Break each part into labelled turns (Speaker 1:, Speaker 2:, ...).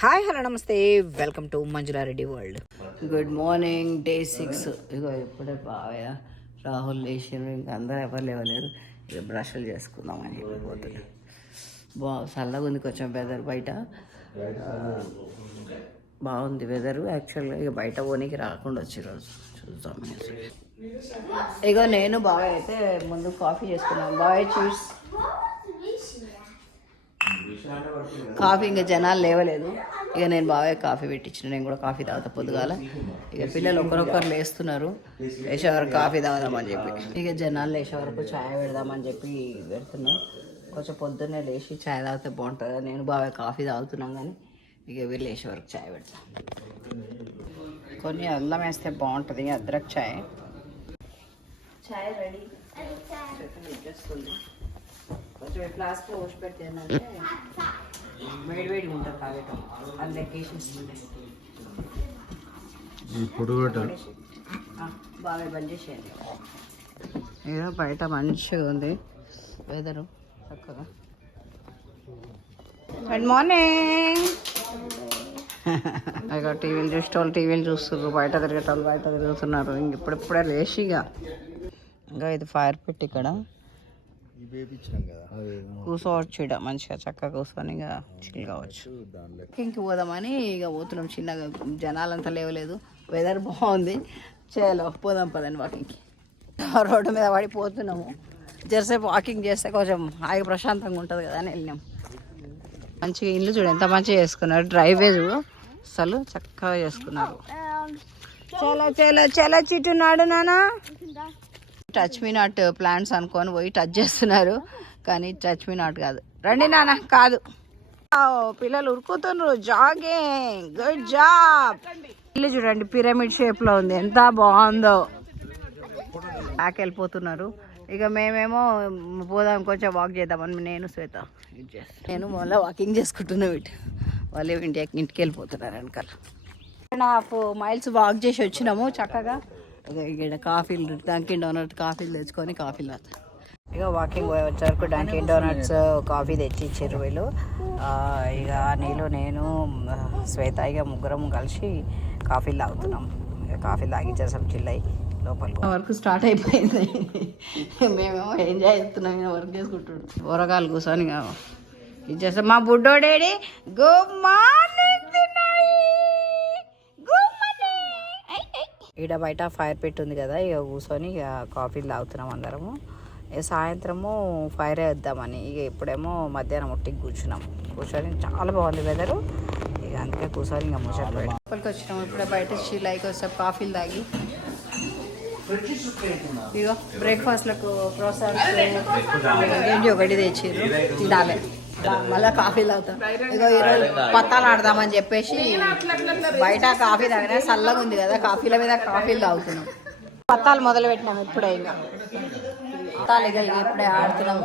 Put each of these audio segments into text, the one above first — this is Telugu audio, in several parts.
Speaker 1: Hi hello namaste. Welcome to Manjula Reddy world. Good morning day six ఇగో ఇప్పుడే బాగా రాహుల్ లేచిన ఇంకా అందరూ ఎవరు లేవలేదు. ఇక బ్రష్లు చేసుకుందామని అని పోతుంది బా చల్లగా ఉంది కొంచెం వెదర్ బయట. బాగుంది వెదర్ యాక్చువల్గా ఇక బయట పోనీకి రాకుండా వచ్చి రోజు చూద్దాం ఇగో నేను బాగా అయితే ముందు కాఫీ చేసుకున్నాను బాగా చూస్ కాఫీ ఇంకా జనాలు లేవలేదు. ఇక నేను బాగా కాఫీ పెట్టించిన నేను కూడా కాఫీ తాగుతా పొద్దుగాల. ఇక పిల్లలు ఒకరొకరు లేస్తున్నారు. లేచే వరకు కాఫీ తాగుదామని చెప్పి. ఇక జనాలు లేచే వరకు ఛాయ్ పెడదామని చెప్పి పెడుతున్నా కొంచెం పొద్దున్నే లేచి ఛాయ్ తాగితే బాగుంటుంది నేను బాగా కాఫీ తాగుతున్నాం కానీ ఇక వీళ్ళు లేచే వరకు ఛాయ్ పెడతా కొన్ని అల్లం వేస్తే బాగుంటుంది. అద్రక్ ఛాయ్. ఛాయ్ రెడీ. చేస్తుంది కొంచెం ఫ్లాస్క్ పోసి పెడితే ఏంటంటే వేడి వేడి ఉంటుంది తాగటం అది లెక్కేసేస్తుంది
Speaker 2: ఈ పొడుగుట
Speaker 1: బాగా బంద్ చేసేయండి. ఏదో బయట మంచిగా ఉంది. వెదరు చక్కగా. గుడ్ మార్నింగ్ ఇక టీవీలు చూసేటోళ్ళు టీవీలు చూస్తున్నారు. బయట తిరిగేటోళ్ళు బయట తిరుగుతున్నారు. ఇంక ఇప్పుడిప్పుడే లేచిగా ఇంకా. ఇది ఫైర్ పెట్టి ఇక్కడ. కూర్చోవచ్చు ఈడ మంచిగా చక్కగా కూర్చొని ఇక చిల్ కావచ్చు ఇంక పోదామని ఇక పోతున్నాం చిన్నగా జనాలంతా లేవలేదు. వెదర్ బాగుంది. చేయాలి పోదాం పదండి వాకింగ్కి రోడ్డు మీద పడిపోతున్నాము. జరసేపు వాకింగ్ చేస్తే కొంచెం హాయిగా ప్రశాంతంగా ఉంటుంది కదా అని వెళ్ళినాం. మంచిగా ఇల్లు చూడు ఎంత మంచిగా చేసుకున్నారు. డ్రైవే చూడు అసలు చక్కగా చేసుకున్నారు. చాలా చాలా చాలా చిట్టు నాడు నానా. టచ్ మీ నాట్ ప్లాంట్స్ అనుకొని పోయి టచ్ చేస్తున్నారు. కానీ టచ్ మీ నాట్ కాదు. రండి నాన్న కాదు. పిల్లలు ఉరుకుతున్నారు. జాగింగ్ గుడ్ జాబ్ ఇల్లు చూడండి పిరమిడ్ షేప్లో ఉంది. ఎంత బాగుందో. బ్యాక్ వెళ్ళిపోతున్నారు. ఇక మేమేమో పోదాం కొంచెం వాక్ చేద్దామని నేను శ్వేత. నేను మళ్ళీ వాకింగ్ చేసుకుంటున్నా వీటి. వాళ్ళు ఇంటి ఇంటికి వెళ్ళిపోతున్నారు వెనకాల. హాఫ్ మైల్స్ వాక్ చేసి వచ్చినాము చక్కగా. ఇక్కడ కాఫీలు డంకిన్ డోనట్ కాఫీలు తెచ్చుకొని కాఫీలు ఇక వాకింగ్ పోయి వచ్చేవరకు డంకిన్ డోనట్స్ కాఫీ తెచ్చి ఇచ్చారు వీళ్ళు ఇక నీళ్ళు నేను ఆ, శ్వేత ఇక ముగ్గురం కలిసి కాఫీలు తాగుతున్నాం. ఇక కాఫీలు తాగి చేసాం లోపల వర్క్ స్టార్ట్ అయిపోయింది. మేమేమో ఎంజాయ్ చేస్తున్నాం ఇక వర్క్ చేసుకుంటున్నాం. ఊరగాయలు కూర్చొని ఇక చేస్తాం మా బుడ్డోడేడి గుడ్ మార్నింగ్ ఈడ బయట ఫైర్ పెట్టి ఉంది కదా ఇక కూర్చొని ఇక కాఫీలు తాగుతున్నాం అందరము. ఇక సాయంత్రము ఫైర్ వేద్దామని ఇక ఇప్పుడేమో మధ్యాహ్నం ఒట్టికి కూర్చున్నాం. కూర్చొని చాలా బాగుంది వెదరు. ఇక అందుకే కూర్చొని ఇంకా ముచ్చట లోపలికి వచ్చినాము ఇప్పుడే బయట చిల్లైకి వస్తే కాఫీలు తాగి. ఇగో బ్రేక్ఫాస్ట్లకు ఏంటి ఒకటి తెచ్చిర్రు తినాలి. మళ్ళీ కాఫీ తాగుతాం. ఇగో ఈరోజు పత్తాలు ఆడదామని చెప్పేసి బయట కాఫీ తాగినా చల్లగా ఉంది కదా కాఫీల మీద కాఫీలు తాగుతున్నాం. పత్తాలు మొదలు పెట్టినాం ఇప్పుడే ఇంకా. పత్తాలు ఇక ఇప్పుడే ఆడుతున్నాము.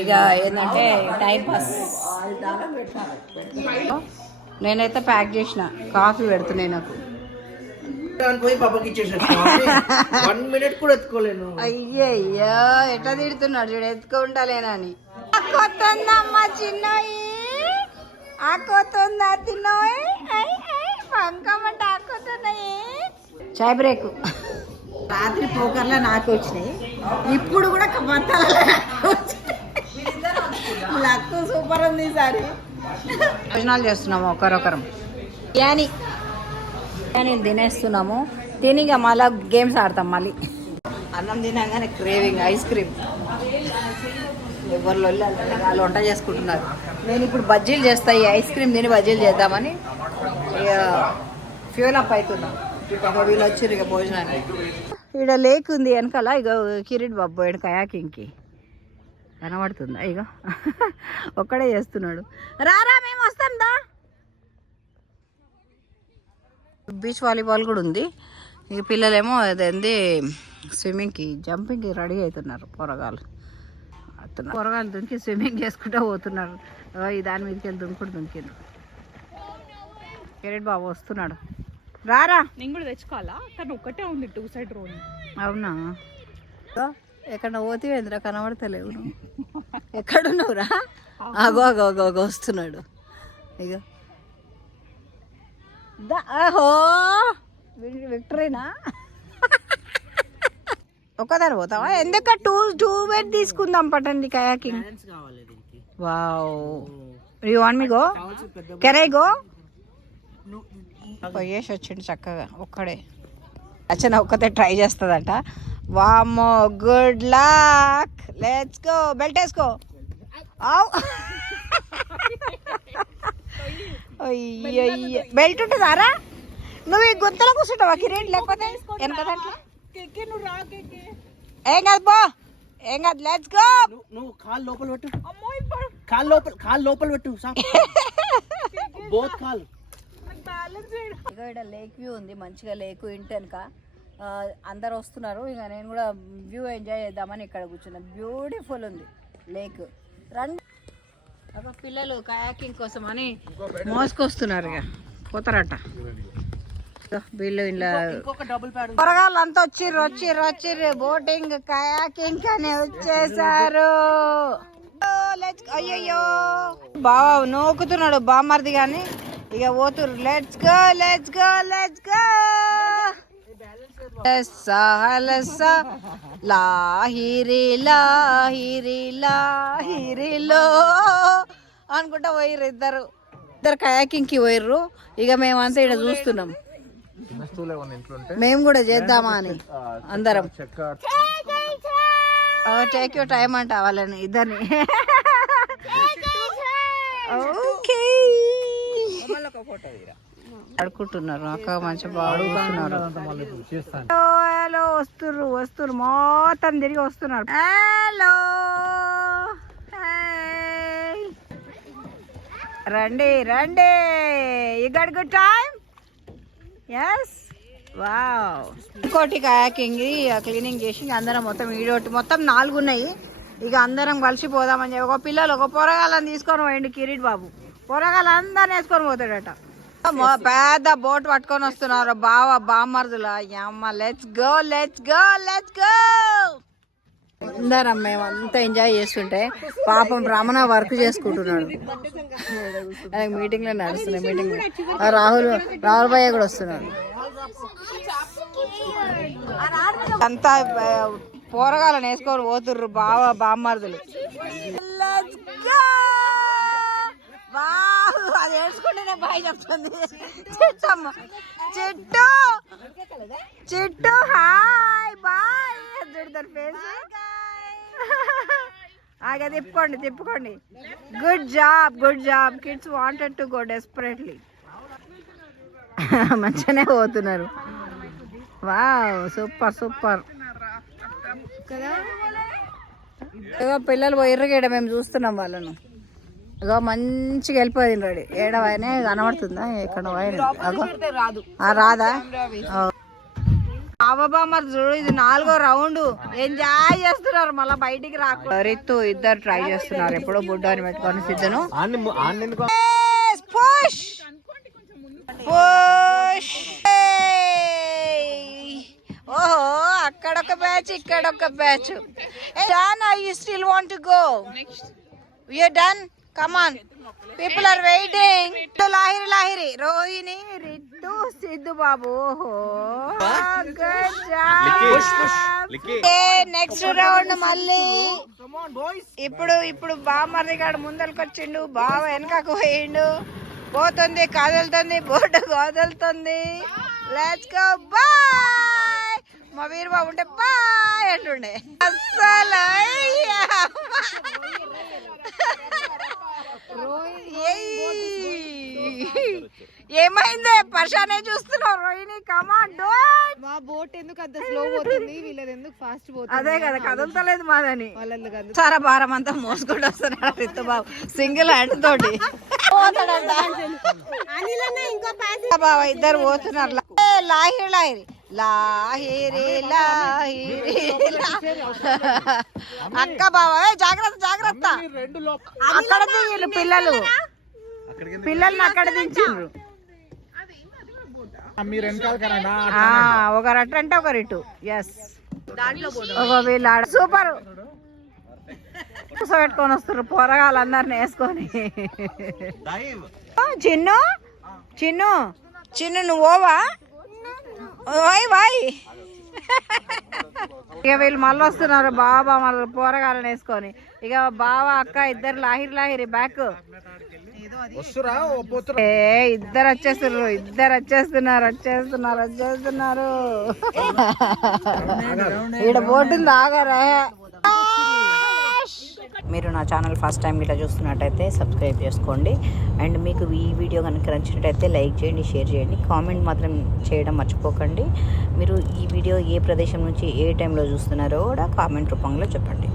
Speaker 1: ఇక ఏంటంటే టైం పాస్. నేనైతే ప్యాక్ చేసిన కాఫీ పెడుతున్నాయి నాకు
Speaker 3: పోయి పాపకి ఇచ్చేసాను వన్ మినిట్ కూడా ఎత్తుకోలేను.
Speaker 1: అయ్యయ్యో ఎట్లా తిడుతున్నాడు చూడు ఎత్తుకుంటాలేనని. కొత్తందమ్మా చిన్నవి ఆ కొత్తందా తిన్నవి? పంకమంట ఆకొతున్నాయి చాయ్ బ్రేక్. రాత్రి పోకర్లో నాకు వచ్చినాయి. ఇప్పుడు కూడా బత్తాలలో. లక్కు సూపర్ ఉంది ఈసారి భోజనాలు చేస్తున్నాము ఒకరొకరం. బిర్యానీ. బిర్యానీలు తినేస్తున్నాము. తిని ఇక మళ్ళీ గేమ్స్ ఆడతాం మళ్ళీ. అన్నం తినగానే క్రేవింగ్ ఐస్ క్రీమ్. ఎవరు వాళ్ళు వంట చేసుకుంటున్నారు. నేను ఇప్పుడు బజ్జీలు చేస్తాయి ఈ ఐస్ క్రీమ్ తిని బజ్జీలు చేద్దామని ఫ్యూల్ అప్ అవుతున్నా. ఇక వీళ్ళు వచ్చారు ఇక భోజనానికి. ఇక్కడ లేక్ ఉంది వెనకాల ఇక కిరీట్ బాబు ఆయన కయాకింగ్కి కనబడుతుందా? ఇక ఒక్కడే చేస్తున్నాడు. రారా మేము వస్తాం దా. బీచ్ వాలీబాల్ కూడా ఉంది. ఈ పిల్లలేమో అదేంది స్విమ్మింగ్కి జంపింగ్కి రెడీ అవుతున్నారు పోరగాళ్ళు. ఆడుతున్నారు పొరగాలు దునికి స్విమ్మింగ్ చేసుకుంటూ పోతున్నారు. ఈ దాని మీదకి వెళ్ళి దునుకుడు దునికిండ్రు కిరీట్ బాబు వస్తున్నాడు. రారా.
Speaker 4: నేను కూడా తెచ్చుకోవాలా? కానీ ఒక్కటే ఉంది టూ సైడ్ రోడ్.
Speaker 1: అవునా? ఎక్కడ పోతేవేంద్రా కనబడతలేవు నువ్వు. ఎక్కడున్నావురా? అగో అగో అగో అగో వస్తున్నాడు. ఇక విక్టరీనా? ఒక్కదారి పోతావా ఎందుక టూ టూ బెడ్ తీసుకుందాం పట్టండి kayaking? Wow. You want me go can I go పోయేసి వచ్చిండు చక్కగా ఒక్కడే. అచ్చన ఒక్కతే ట్రై చేస్తుందట. వామ్మో good luck let's go belt వేసుకో. ఆవ్ అయ్యయ్య. బెల్ట్ ఉంటుందారా? నువ్వు ఈ గుంతలో కూర్చుంటావా కిరీట్ లేకపోతే వెనక దాంట్లో?
Speaker 4: నువ్వు రా కేకే.
Speaker 1: ఏం కాదు బో ఏం కాదు లెట్స్ గో
Speaker 3: నువ్వు కాలు లోపల పెట్టు.
Speaker 4: అమ్మో ఇప్పుడు
Speaker 3: కాలు లోపల కాలు లోపల పెట్టు బోత్ కాల్.
Speaker 1: ఇక్కడ లేక్ వ్యూ ఉంది మంచిగా లేక్ ఇంటి వెనక ఆ, అందరు వస్తున్నారు ఇక నేను కూడా వ్యూ ఎంజాయ్ చేద్దామని ఇక్కడ కూర్చున్నా. బ్యూటిఫుల్ ఉంది లేక్ రండి. పిల్లలు కయాకింగ్ కోసం అని మోసుకొస్తున్నారు ఇక పోతారట. వీళ్ళు ఇలా అంతా వచ్చిర్రు వచ్చిర్రు వచ్చిర్రు. బోటింగ్ కయాకింగ్ అని వచ్చేసారు. అయ్యయ్యో. బావ నోకుతున్నాడు బామర్ది కానీ ఇక పోతురు let's go let's go let's go Lahiri లాహిరి లాహిరిలో అనుకుంటా పోయిర్రు ఇద్దరు. ఇద్దరు కయాకింగ్కి పోయిర్రు. ఇక మేమంతా ఇక్కడ చూస్తున్నాం.
Speaker 2: వస్తువులు ఇంట్లో ఉంటే?
Speaker 1: మేము కూడా చేద్దామా అని. అందరం.
Speaker 2: చెక్క
Speaker 1: టేక్ యూ టైం అంట వాళ్ళని ఇద్దరిని. ఓకే. ఆడుకుంటున్నారు అక్క మంచి బాగా ఆడుకుంటున్నారు హలో వస్తుర్రు వస్తుర్రు మొత్తం తిరిగి వస్తున్నారు. హలో రండి రండి. గుడ్ టైం ఎస్ వావ్ ఇంకోటి కయాకింగ్ క్లీనింగ్ చేసి అందరం మొత్తం ఈడోటి మొత్తం నాలుగు ఉన్నాయి ఇక అందరం కలిసి పోదామని చెప్పి ఒక పిల్లలు ఒక పొరగాళ్ళని తీసుకొని పోయిండు కిరీట్ బాబు. పొరగాలు అందరిని వేసుకొని పోతాడట. పెద్ద బోట్ పట్టుకొని వస్తున్నారు బావ బామ్మర్దుల. అమ్మ let's go let's go let's go అందరం మేము అంతా ఎంజాయ్ చేస్తుంటే పాపం రమణ వర్క్ చేసుకుంటున్నాడు. అదే మీటింగ్లో నడుస్తున్నాయి మీటింగ్ రాహుల్ రాహుల్ భయ్య కూడా వస్తున్నాడు. అంతా పోరగాళ్ళని వేసుకొని పోతుర్రు బావ బామ్మర్దులు. అది వేసుకుంటేనే బాయ్ చెప్తుంది. చిట్టమ్మ చిట్టు. చిట్టు హాయ్ బాయ్. చూడతారు ఫేస్ ఆగా తిప్పుకోండి తిప్పుకోండి. Good job good job kids wanted to go desperately మంచిగానే పోతున్నారు. వావ్ సూపర్ సూపర్ ఏదో పిల్లలు పోయిర్రు మేము చూస్తున్నాం వాళ్ళను. ఇగో మంచిగా వెళ్ళిపోయింది రెడీ ఏడవైనా కనబడుతుందా? ఎక్కడ రాదు? రాదా బాబా మరి చూడు ఇది నాలుగో రౌండ్. ఎంజాయ్ చేస్తున్నారు మళ్ళీ బయటికి రాకుండా రిత్తు ఇద్దరు ట్రై చేస్తున్నారు. ఎప్పుడో బుడ్డాని పెట్టుకొని సిద్ధను. పుష్ పుష్ ఓహో అక్కడ ఒక బ్యాచ్ ఇక్కడ ఒక batch done I you still want to go you done come on people are waiting Lahiri లాహిరి రోహిణి రిట్టు సిద్ధు బాబు ఓహో నెక్స్ట్ రౌండ్ మళ్ళీ. ఇప్పుడు ఇప్పుడు బామ్మర్ది గాడు ముందరికి వచ్చిండు బావ వెనకకు పోయిండు. పోతుంది కదులుతుంది బోర్డు కదులుతుంది లెట్స్ గో బాయ్ మా వీరు బాబు ఉంటే బాయ్ అంటుండే. అస్సలు అయ్యా. ఏమైంది? పర్షానే చూస్తున్నావు రోహిణి. కమాన్ డో
Speaker 4: మా బోట్ ఎందుకు అంత స్లో పోతుంది? వీళ్ళది ఎందుకు ఫాస్ట్ పోతుంది?
Speaker 1: అదే కదా కదులుతలేదు మాదని. సారా భారం అంతా మోసుకుంటూ వస్తున్నాడు రిత్తు బాబు. సింగిల్ హ్యాండ్ తోటి. బావ ఇద్దరు పోతున్నారు. లాహిరి లాహిరి. లాహిరి లాహిరి లా- అక్క బావ ఏ, జాగ్రత్త జాగ్రత్త. అక్కడ పిల్లలు. పిల్లల్ని అక్కడ దించిండ్రు
Speaker 2: మీరు వెనకాల కనండి
Speaker 1: ఆ, ఒకరు అటు అంటే ఒకరు ఇటు. ఎస్ ఒక వీళ్ళు ఆడ సూపర్. పెట్టుకొని వస్తారు పోరగాళ్ళందరిని వేసుకొని. చిన్ను? చిన్ను? చిన్ను నువ్వు ఓవా వాయ్ వాయ్ ఇక వీళ్ళు మళ్ళీ వస్తున్నారు బాబా మళ్ళీ పోరగాలని వేసుకొని. ఇక బావ అక్క ఇద్దరు లాహిరి లాహిరి బ్యాక్
Speaker 2: వస్తురా ఓ పోతురా
Speaker 1: ఏ ఇద్దరు వచ్చేస్తున్నారు ఇద్దరు వచ్చేస్తున్నారు వచ్చేస్తున్నారు వచ్చేస్తున్నారు. ఈడ బోటుంది ఆగరా మీరు నా ఛానల్ ఫస్ట్ టైం ఇట్లా చూస్తున్నట్టయితే సబ్స్క్రైబ్ చేసుకోండి. అండ్ మీకు ఈ వీడియో కనుక నచ్చినట్టయితే లైక్ చేయండి షేర్ చేయండి. కామెంట్ మాత్రం చేయడం మర్చిపోకండి. మీరు ఈ వీడియో ఏ ప్రదేశం నుంచి ఏ టైంలో చూస్తున్నారో కూడా కామెంట్ రూపంలో చెప్పండి.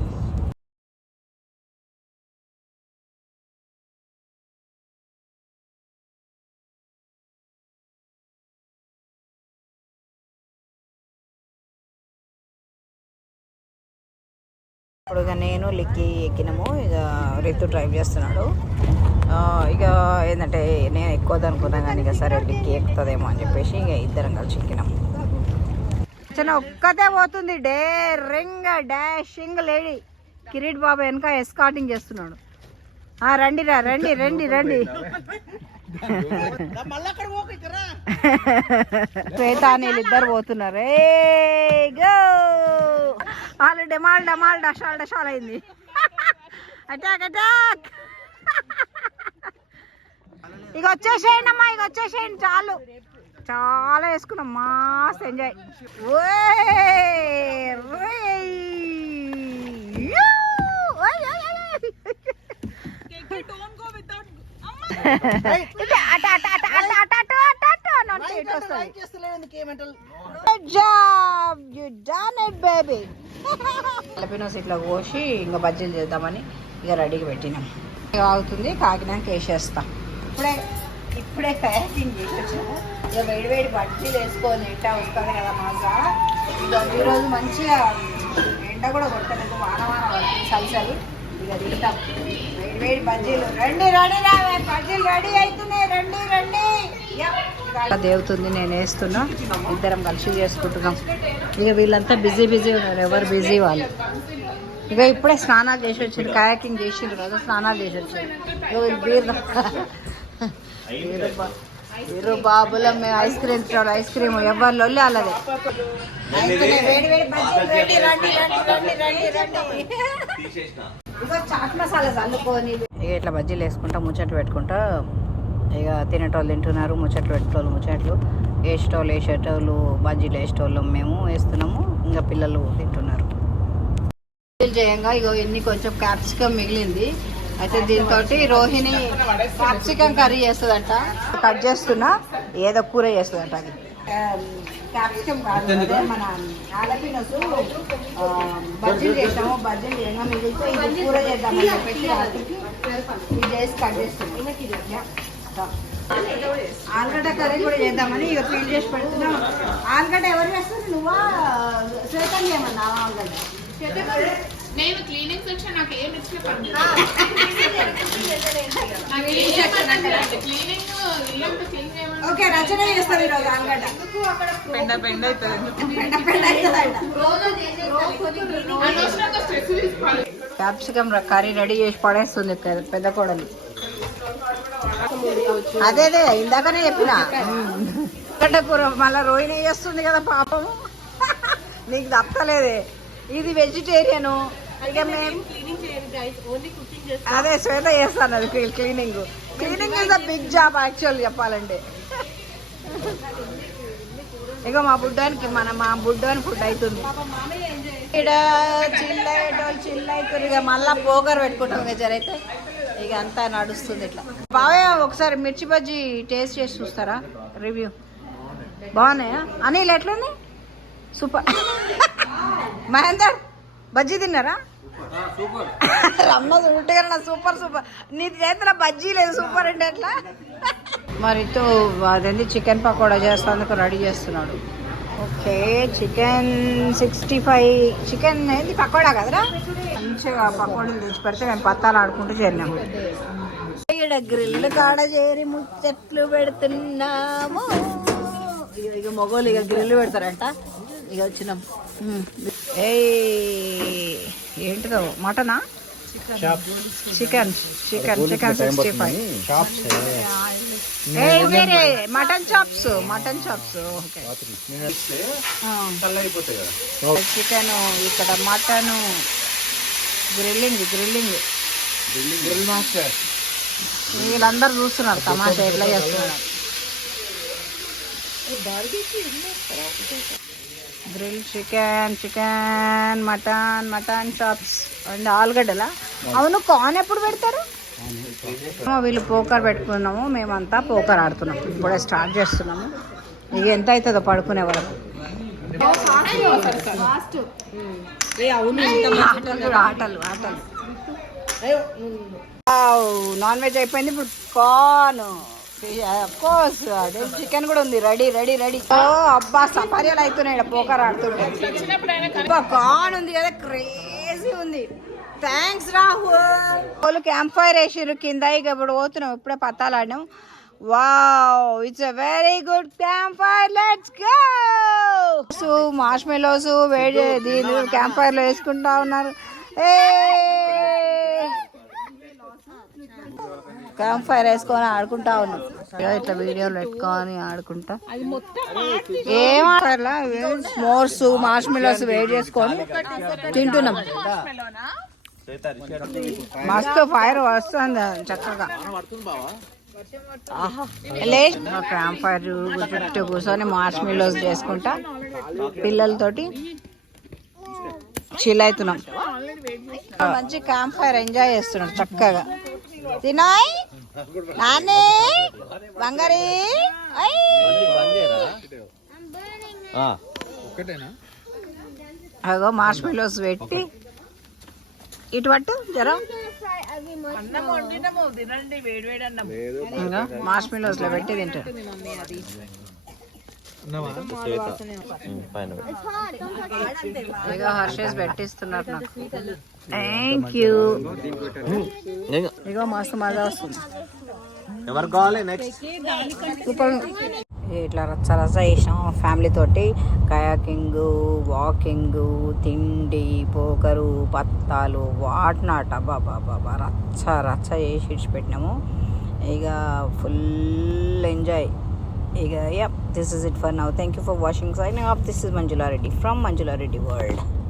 Speaker 1: ఇక నేను లిక్కి ఎక్కినాము. ఇక రితు డ్రైవ్ చేస్తున్నాడు. ఇక ఏంటంటే నేను ఎక్కువది అనుకున్నా కానీ ఇక సరే లిక్కి ఎక్కుతుందేమో అని చెప్పేసి ఇక ఇద్దరం కలిసి ఎక్కినాము చిన్న ఒక్కతే పోతుంది. Daring dashing lady. కిరీట్ బాబు వెనక ఎస్కాటింగ్ చేస్తున్నాడు. రండి రా రండి రండి రండి. శ్వేత వీళ్ళిద్దరు పోతున్నారు ఏ గో వాళ్ళు డెమాల్ డమాల్ డషాల్ డషాల్ అయింది అటాక్ అటాక్ ఇక వచ్చేసేయండి అమ్మా ఇక వచ్చేసేయండి చాలు చాలా వేసుకున్నాం మస్త్ ఎంజాయ్ జలపినోస్ ఇట్లా కోసి ఇంకా బజ్జీలు చేద్దామని ఇక రెడీగా పెట్టినాం ఇక ఆగుతుంది కాకినాక వేసేస్తా ఇప్పుడే ఇప్పుడే ప్యాకింగ్ చేసి వచ్చాము ఇక వేడి వేడి బజ్జీలు వేసుకొని ఎంట వస్తుంది కదా మాసా ఇక ఈరోజు మంచిగా ఎండ కూడా కొట్టలేదు వాన వాన పడుతుంది సలిసలి తింటాం వేడి వేడి బజ్జీలు. రండి రండి రావే. బజ్జీలు రెడీ అవుతున్నాయి. రండి రండి. దేవుతుంది నేను వేస్తున్నా. ఇద్దరం కలిసి చేసుకుంటున్నాం. ఇక వీళ్ళంతా బిజీ బిజీ ఉన్నారు. ఎవరు బిజీ వాళ్ళు? ఇక ఇప్పుడే స్నానాలు చేసి వచ్చిండ్రు కాయాకింగ్ చేసిండ్రు కదా స్నానాలు చేసి వచ్చిండ్రు ఇక వీళ్ళు బీర్ వీరు బాబుల మేము ఐస్ క్రీమ్ తినాలి. ఐస్ క్రీమ్ ఎవరు లొల్లి అలాగే ఇక చాట్ మసాలా చల్లుకొని. ఇక ఇట్లా బజ్జీలు వేసుకుంటా ముచ్చట్లు పెట్టుకుంటా. ఇక తినేటోళ్ళు తింటున్నారు ముచ్చట్లు పెట్టేటోళ్ళు ముచ్చట్లు. వేసేటోళ్ళు వేసేటోళ్ళు బజ్జీలు వేసేటోళ్ళు మేము వేస్తున్నాము. ఇంకా పిల్లలు తింటున్నారు. బజ్జీలు చేయంగా ఇగో ఎన్ని కొంచెం క్యాప్సికమ్ మిగిలింది. అయితే దీంతో రోహిణి క్యాప్సికమ్ కర్రీ చేస్తుందంట. కట్ చేస్తున్నా ఏదో కూర చేస్తుందంట అది. క్యాప్సికమ్ కాదు అదే మన ఆలపినసు బజ్జీలు చేసాము బజ్జీలు చేయంగా మిగిలితే ఇది కూర చేద్దామని చెప్పేసి రాత్రికి ఇది చేసి కట్ చేస్తున్నాం. ఆలుగడ్డ కర్రీ కూడా చేద్దామని ఇక పీల్ చేసి పెడుతున్నాం. ఆలుగడ్డ ఎవరు వేస్తారు నువ్వా? శ్వేతం చేయమన్నా ఆలుగడ్డ?
Speaker 4: నేను క్లీనింగ్ సెక్షన్ నాకు ఏం ఇచ్చే పని క్లీనింగ్ ఇల్లంతా క్లీన్ చేయమని
Speaker 1: ఓకే రచన చేస్తాం ఈరోజు ఆలుగడ్డ. పెండ పెండ
Speaker 4: అనవసరంగా స్ట్రెస్ తీసుకోవాలి.
Speaker 1: క్యాప్సికమ్ కర్రీ రెడీ చేసి పడేస్తుంది పెద్ద- పెద్ద కోడలు. అదే అదే ఇందాకనే చెప్పిన. మళ్ళీ రోహిణి చేస్తుంది కదా పాపం నీకు తప్పలేదే. ఇది వెజిటేరియన్ అదే శ్వేత చేస్తాను అది cleaning cleaning is the big job actual చెప్పాలంటే. ఇక మా బుడ్డానికి మన మా బుడ్డానికి ఫుడ్ అవుతుంది ఇక్కడ చిల్ అయ్యేటోళ్ళు చిల్ అవుతారు ఇక మళ్ళా పోగర్ పెట్టుకుంటాం ఇక జరైతే ఇక అంతా నడుస్తుంది ఇట్లా. బావే ఒకసారి మిర్చి బజ్జీ టేస్ట్ చేసి చూస్తారా? రివ్యూ బాగున్నాయా? అనిల్ ఎట్లుంది? సూపర్. మహేందర్ బజ్జీ తిన్నారా? రమ్మ ఉంటే సూపర్ సూపర్. నీ చేతిలో బజ్జీ లేదు సూపర్ అంటే ఎట్లా? మరి తో అదేంటి చికెన్ పకోడా చేస్తాందుకు రెడీ చేస్తున్నాడు. Okay chicken sixty five. Chicken ఏంది పకోడా కదరా? మంచిగా పకోడీలు తెచ్చి పెడితే మేము పత్తాలు ఆడుకుంటూ చేరినాము. ఇక్కడ గ్రిల్ కాడ చేరి ముచ్చట్లు పెడుతున్నాము. ఇక ఇక మొగోళ్ళు ఇక గ్రిల్ పెడతారంట. ఇక వచ్చినాం. ఏంటిదో మటనా? Chicken chicken chicken sixty five వేరే mutton chops mutton chops okay. Chicken ఇక్కడ మటన్ గ్రిల్లింగ్ గ్రిల్లింగ్. వీళ్ళందరూ చూస్తున్నారు తమాషా ఎట్లా చేస్తున్నారు. Grill chicken chicken mutton mutton chops and ఆలుగడ్డలా? అవును. కార్న్ ఎప్పుడు పెడతారు? వీళ్ళు పోకర్ పెట్టుకున్నాము మేమంతా పోకర్ ఆడుతున్నాం. ఇప్పుడే స్టార్ట్ చేస్తున్నాము. ఇక ఎంత అవుతుందో పడుకునే వరకు. ఆటలు ఆటలు ఆటలు. నాన్ వెజ్ అయిపోయింది ఇప్పుడు. కార్న్. కోర్స్ అదే చికెన్ కూడా ఉంది. రెడీ రెడీ రెడీ ఓ అబ్బా సఫర్యాలు అవుతున్నాయి పోకర్ ఆడుతుంటే అబ్బా ఉంది కదా క్రేజీ ఉంది. థ్యాంక్స్ రాహుల్ వాళ్ళు క్యాంప్ ఫైర్ వేసారు కింద ఇక ఇప్పుడు పోతున్నాం ఇప్పుడే పత్తాలు ఆడినాం. Wow it's a very good campfire let's go so marshmallows వేడి దీని క్యాంప్ ఫైర్లో వేసుకుంటా ఉన్నారు. ఏ క్యాంప్ ఫైర్ వేసుకొని ఆడుకుంటా ఉన్నాం. ఇట్లా వీడియోలు పెట్టుకొని ఆడుకుంటా. ఏం స్మోర్స్ మార్ష్ మిలోస్ వేడి చేసుకొని తింటున్నాం. మస్తు ఫైర్ వస్తుంది చక్కగా. క్యాంప్ ఫైర్ చుట్టూ కూర్చొని మార్ష్ మిలోస్ చేసుకుంటా. పిల్లలతోటి చిల్ అవుతున్నాం. మంచి క్యాంప్ ఫైర్ ఎంజాయ్ చేస్తున్నాడు చక్కగా. తినాయ్. నానే బంగారి ఐ.
Speaker 2: ఒకటేనా
Speaker 1: అగో మార్ష్ మిలోస్ పెట్టి. ఇటు పట్టు జరా. మార్ష్ మిలోస్లో పెట్టి తింటారు. హర్షేస్ పెట్టిస్తున్నారు నాకు. థ్యాంక్ యూ ఇగో మస్తు మజా వస్తుంది.
Speaker 2: ఎవరు కావాలి నెక్స్ట్
Speaker 1: సూపర్ ఇట్లా రచ్చ రచ్చ చేసినాం ఫ్యామిలీ తోటి. కయాకింగ్ వాకింగ్ తిండి పోకరు పత్తాలు వాట్నాట్ బాబా రచ్చ రచ్చ చేసి ఇడిచిపెట్టినాము. ఇక ఫుల్ ఎంజాయ్ ఇక this is it for now. Thank you for watching. Signing off. This is manjula reddy from manjula reddy world.